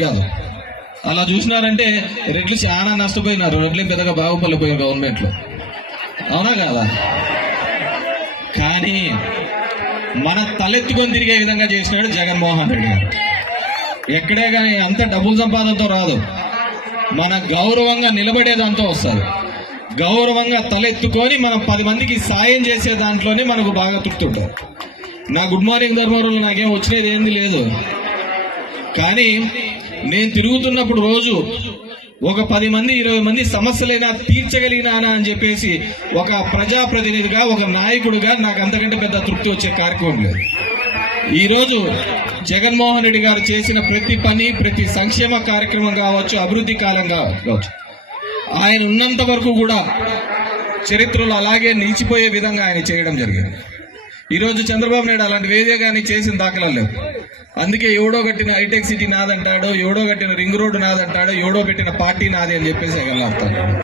కాదు. అలా చూసినారంటే రెడ్లు చాలా నష్టపోయినారు. రెడ్లు పెద్దగా బాగుపడిపోయారు గవర్నమెంట్లో, అవునా కాదా? కానీ మన తలెత్తుకొని తిరిగే విధంగా చేసినాడు జగన్మోహన్ రెడ్డి గారు. ఎక్కడే కానీ అంత డబ్బుల సంపాదనతో రాదు, మన గౌరవంగా నిలబడేదంతా వస్తుంది. గౌరవంగా తలెత్తుకొని మనం 10 మందికి సాయం చేసే దాంట్లోనే మనకు బాగా తృప్తి ఉంటుంది. నా గుడ్ మార్నింగ్ ధర్మవరంలో నాకేం వచ్చినది ఏంది లేదు, కానీ నేను తిరుగుతున్నప్పుడు రోజు ఒక 10 మంది 20 మంది సమస్యలైనా తీర్చగలిగినానా అని చెప్పేసి ఒక ప్రజాప్రతినిధిగా ఒక నాయకుడిగా నాకు అంతకంటే పెద్ద తృప్తి వచ్చే కార్యక్రమం లేదు. ఈరోజు జగన్మోహన్ రెడ్డి గారు చేసిన ప్రతి పని, ప్రతి సంక్షేమ కార్యక్రమం కావచ్చు, అభివృద్ధి కాలం కావచ్చు, ఆయన ఉన్నంత వరకు కూడా చరిత్రలో అలాగే నిలిచిపోయే విధంగా ఆయన చేయడం జరిగింది. ఈరోజు చంద్రబాబు నాయుడు అలాంటి వేదే కానీ చేసిన దాఖలాలు లేవు. అందుకే ఎవడో కట్టిన హైటెక్ సిటీ నాదంటాడు, ఎవడో కట్టిన రింగ్ రోడ్డు నాదంటాడు, ఎవడో పెట్టిన పార్టీ నాది అని చెప్పేసి వెళ్ళాడుతాడు.